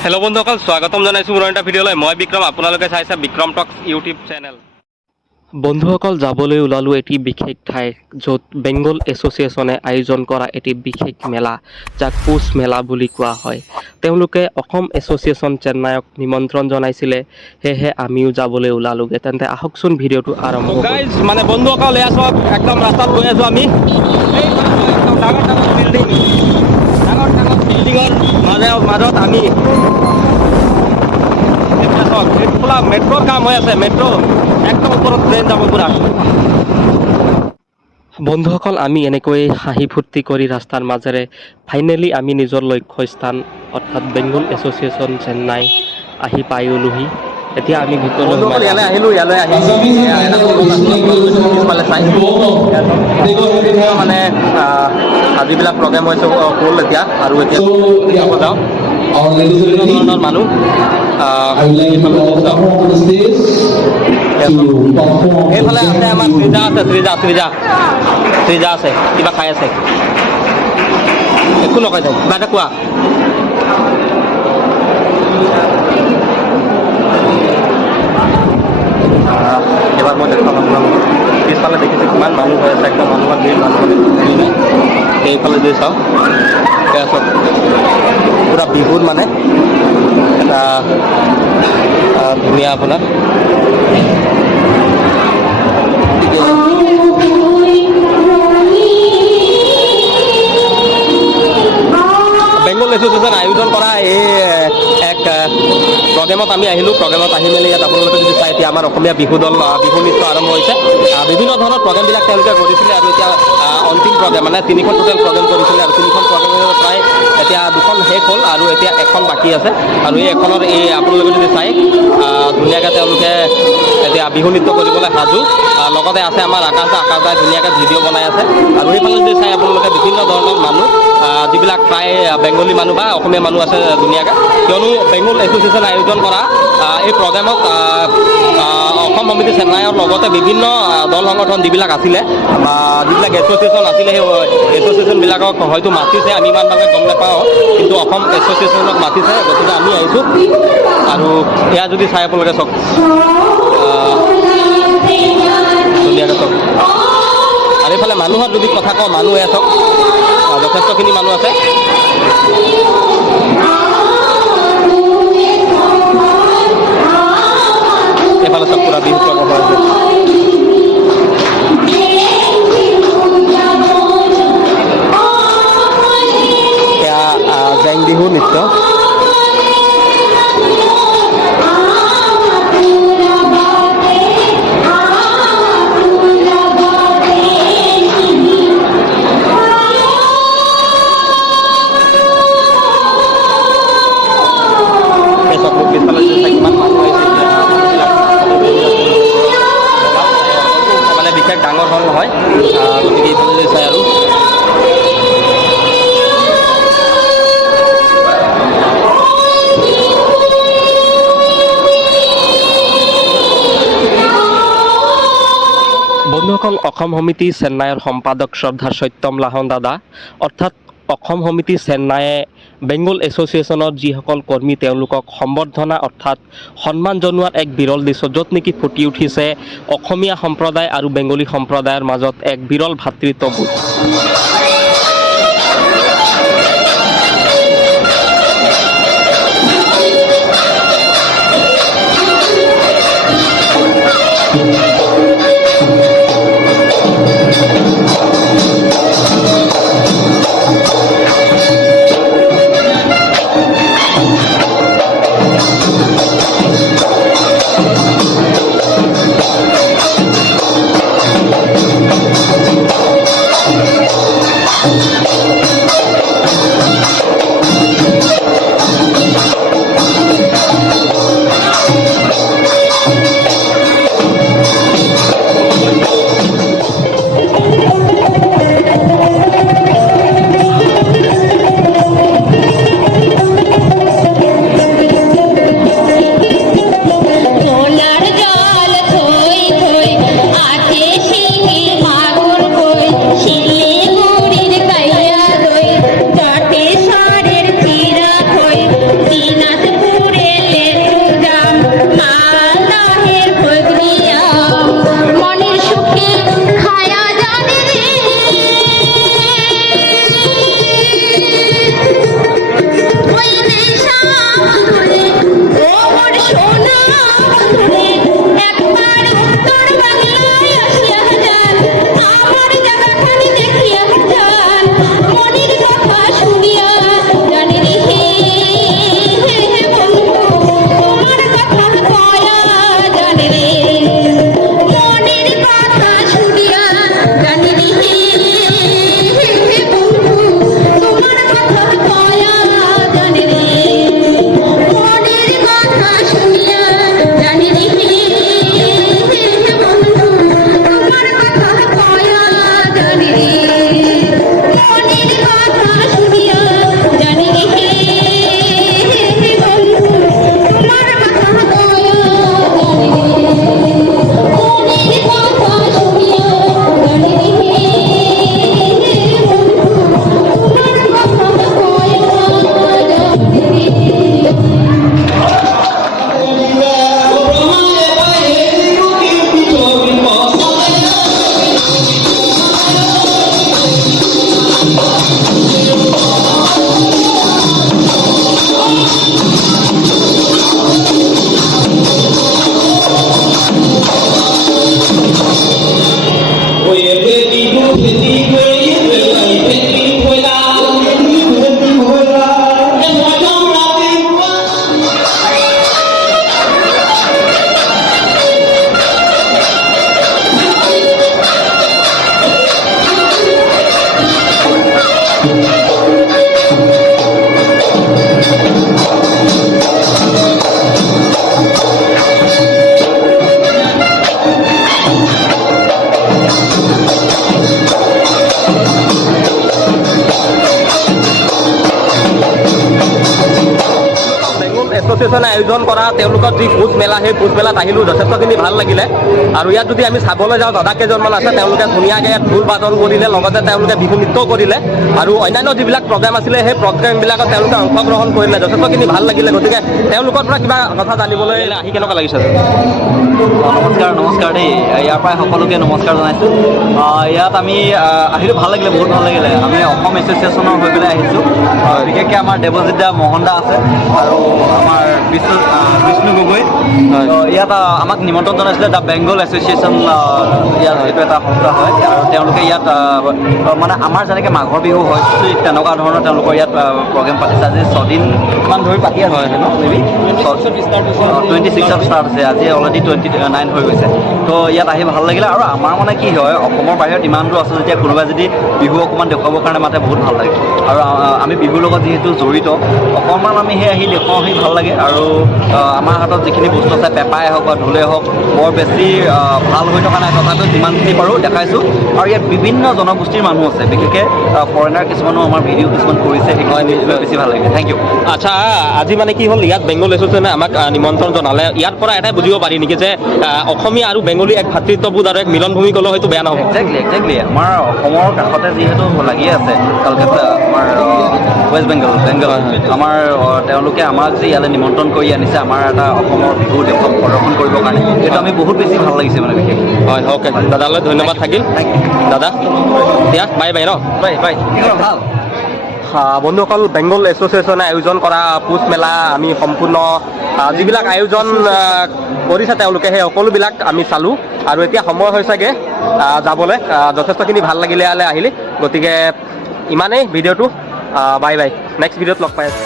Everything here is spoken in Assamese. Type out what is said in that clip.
हेलो बंधुসকল स्वागतम জানাইছো মোৰ এটা ভিডিঅ'লৈ মই বিক্ৰম আপোনালোকে চাইছে বিক্ৰম টক্স ইউটিউব চেনেল বন্ধুসকল যাবলৈ ওলালো এটি বিশেষ ঠাই য'ত বেংগল এছ'চিয়েশ্যনে আয়োজন কৰা এটি বিশেষ মেলা যাক পুছ মেলা বুলি কোৱা হয় তেওঁলোকে অসম এছ'চিয়েশ্যন চেন্নাইক নিমন্ত্ৰণ জনাইছিলে হেহে আমিও যাবলৈ ওলালোগে তেন্তে আহকচোন ভিডিঅ'টো আৰম্ভ কৰোঁ গাইজ মানে বন্ধুসকল এয়া সব একদম ৰাস্তাত গৈ আছো আমি এই একদম ডাঙৰ ডাঙৰ বিল্ডিঙৰ মাজত আমি মেট্ৰোৰ কাম হৈ আছে মেট্ৰো একদম ওপৰত ট্ৰেইন যাব পুৰা বন্ধুসকল আমি এনেকৈ হাঁহি ফূৰ্তি কৰি ৰাস্তাৰ মাজেৰে ফাইনেলি আমি নিজৰ লক্ষ্যস্থান অৰ্থাৎ বেংগল এছ'চিয়েশ্যন চেন্নাই আহি পাইলোহি এতিয়া আমি ভিতৰলৈ আহিলোঁ ইয়ালৈ আহি মানে যিবিলাক প্ৰগ্ৰেম হৈছে হ'ল এতিয়া আৰু এতিয়া যাওঁ ধৰণৰ মানুহ এইফালে আছে আমাৰ ত্ৰিজা আছে কিবা খাই আছে একো নকয় কিবা এটা কোৱা এবাৰ মই দেখা পালোঁ পিছফালে দেখিছোঁ কিমান মানুহ হৈ আছে একদম মানুহৰ ভিৰ মানুহ এইফালে যদি চাওঁ এয়া চব পুৰা বিহুত মানে এটা ধুনীয়া আপোনাৰ বেংগল এছ'চিয়েশ্যন আয়োজন কৰা এই এক প্ৰগ্ৰেমত আমি আহিলোঁ প্ৰগ্ৰেমত আহি মেলি ইয়াত আপোনালোকে যদি চাই এতিয়া আমাৰ অসমীয়া বিহু দল বিহু নৃত্য আৰম্ভ হৈছে বিভিন্ন ধৰণৰ প্ৰগ্ৰেমবিলাক তেওঁলোকে কৰিছিলে আৰু এতিয়া অন্তিম প্ৰগ্ৰেম মানে তিনিখন টোটেল প্ৰগ্ৰেম কৰিছিলে আৰু তিনিখন প্ৰগ্ৰেমৰ প্ৰায় এতিয়া দুখন শেষ হ'ল আৰু এতিয়া এখন বাকী আছে আৰু এই এখনৰ এই আপোনালোকে যদি চাই ধুনীয়াকৈ তেওঁলোকে এতিয়া বিহু নৃত্য কৰিবলৈ সাজু লগতে আছে আমাৰ আকাশ দাই ধুনীয়াকৈ ভিডিঅ' বনাই আছে আৰু এইফালে যদি চাই আপোনালোকে বিভিন্ন ধৰণৰ মানুহ যিবিলাক প্ৰায় বেংগলী মানুহ বা অসমীয়া মানুহ আছে ধুনীয়াকৈ কিয়নো বেংগল এছ'চিয়েশ্যন আয়োজন কৰা এই প্ৰগ্ৰেমত অসম সমিতি চেন্নাইৰ লগতে বিভিন্ন দল সংগঠন যিবিলাক আছিলে বা যিবিলাক এছ'চিয়েশ্যন আছিলে সেই এছ'চিয়েশ্যনবিলাকক হয়তো মাতিছে আমি ইমান ভালকৈ গম নাপাওঁ কিন্তু অসম এছ'চিয়েশ্যনক মাতিছে গতিকে আমি আহিছোঁ আৰু এয়া যদি চাই আপোনালোকে চাওক ধুনীয়াকৈ চাওক আৰু এইফালে মানুহৰ যদি কথা কওঁ মানুহ এয়া চাওক যথেষ্টখিনি মানুহ আছে এইফালে চব পুৰা বিহু প্ৰগ্ৰেম হৈ আছে এয়া জেং বিহু নৃত্য মানে বিশেষ ডাঙৰ হল নহয় গতিকে এইফালে চাই আৰু বন্ধুসকল অসম সমিতি চেন্নাইৰ সম্পাদক শ্ৰদ্ধাৰ সত্যম লাহন দাদা অৰ্থাৎ অসম সমিতি চেন্নাইয়ে বেংগল এছ'চিয়েশ্যনৰ যিসকল কৰ্মী তেওঁলোকক সম্বৰ্ধনা অৰ্থাৎ সন্মান জনোৱাৰ এক বিৰল দৃশ্য য'ত নেকি ফুটি উঠিছে অসমীয়া সম্প্ৰদায় আৰু বেংগলী সম্প্ৰদায়ৰ মাজত এক বিৰল ভাতৃত্ববোধ এছ'চিয়েশ্যনে আয়োজন কৰা তেওঁলোকৰ যি ভোজ মেলা, সেই ভোজ মেলাত আহিলোঁ, যথেষ্টখিনি ভাল লাগিলে। আৰু ইয়াত যদি আমি চাবলৈ যাওঁ, দাদা কেইজনমান আছে, তেওঁলোকে ধুনীয়াকৈ ঢোল বাজন কৰিলে, লগতে তেওঁলোকে বিহু নৃত্যও কৰিলে, আৰু অন্যান্য যিবিলাক প্ৰগ্ৰেম আছিলে সেই প্ৰগ্ৰেমবিলাকত তেওঁলোকে অংশগ্ৰহণ কৰিলে, যথেষ্টখিনি ভাল লাগিলে। গতিকে তেওঁলোকৰ পৰা কিবা কথা জানিবলৈ আহি কেনেকুৱা লাগিছে? নমস্কাৰ দেই, ইয়াৰ পৰাই সকলোকে নমস্কাৰ জনাইছোঁ। ইয়াত আমি আহিলোঁ, ভাল লাগিলে, বহুত ভাল লাগিলে। আমি অসম এছ'চিয়েশ্যনৰ হৈ পেলাই আহিছোঁ। বিশেষকৈ আমাৰ দেৱজিৎ দা, মোহন দা আছে আৰু আমাৰ বিষ্ণু গগৈ। ইয়াত আমাক নিমন্ত্ৰণ জনাইছিলে দ্য বেংগল এছ'চিয়েশ্যন, ইয়াত এইটো এটা সংস্থা হয়, আৰু তেওঁলোকে ইয়াত মানে আমাৰ যেনেকৈ মাঘৰ বিহু হয়, ঠিক তেনেকুৱা ধৰণৰ তেওঁলোকৰ ইয়াত প্ৰগ্ৰেম পাতিছে। আজি 6 দিনমান ধৰি পাতি আছে ন, মেবি 26ত ষ্টাৰ্ট হৈছে, আজি অলৰেডি 29 হৈ গৈছে। তো ইয়াত আহি ভাল লাগিলে। আৰু আমাৰ মানে কি হয়, অসমৰ বাহিৰত ইমানটো আছে যেতিয়া কোনোবাই যদি বিহু অকণমান দেখুৱাবৰ কাৰণে মাতে, বহুত ভাল লাগে। আৰু আমি বিহুৰ লগত যিহেতু জড়িত, অকণমান আমি সেই আহি দেখুৱাওঁ, আহি ভাল লাগে। আৰু আমাৰ হাতত যিখিনি বস্তু আছে, পেঁপাই হওক বা ঢোলেই হওক, বৰ বেছি ভাল হৈ থকা নাই, তথাপিও যিমানখিনি পাৰোঁ দেখাইছোঁ। আৰু ইয়াত বিভিন্ন জনগোষ্ঠীৰ মানুহ আছে, বিশেষকৈ ফৰেনাৰ কিছুমানো আমাৰ ভিডিঅ' কিছুমান কৰিছে, সেইখিনি বেছি ভাল লাগে। Thank you. আচ্ছা, আজি মানে কি হ'ল, ইয়াত বেংগল এছ'চিয়েশ্যনে আমাক নিমন্ত্ৰণ জনালে। ইয়াৰ পৰা এটাই বুজিব পাৰি নেকি যে অসমীয়া আৰু বেংগলী এক ভাতৃত্ববোধ আৰু এক মিলনভূমি ক'লেও হয়তো বেয়া নহ'ব? একজেক্টলি আমাৰ অসমৰ কাষতে যিহেতু লাগিয়ে আছে কলকাতা, আমাৰ ৱেষ্ট বেংগল, আমাৰ তেওঁলোকে আমাক যে ইয়ালৈ নিমন্ত্ৰণ কৰি আনিছে, আমাৰ এটা অসমৰ বিহু দেখুৱাম প্ৰদৰ্শন কৰিবৰ কাৰণে, সেইটো আমি বহুত বেছি ভাল লাগিছে মানে বিশেষ। হয়, অ'কে, দাদালৈ ধন্যবাদ থাকিল। দাদা দিয়া, বাই বাই ন, বাই। ভাল বন্ধুসকল, বেংগল এছ'চিয়েশ্যনে আয়োজন কৰা ভোজ মেলা আমি সম্পূৰ্ণ যিবিলাক আয়োজন কৰিছে তেওঁলোকে, সেই সকলোবিলাক আমি চালোঁ। আৰু এতিয়া সময় হৈছেগৈ যাবলৈ। যথেষ্টখিনি ভাল লাগিলে ইয়ালৈ আহিলি। গতিকে ইমানেই ভিডিঅ'টো। বাই বাই, নেক্সট ভিডিঅ'ত লগ পাই আছোঁ।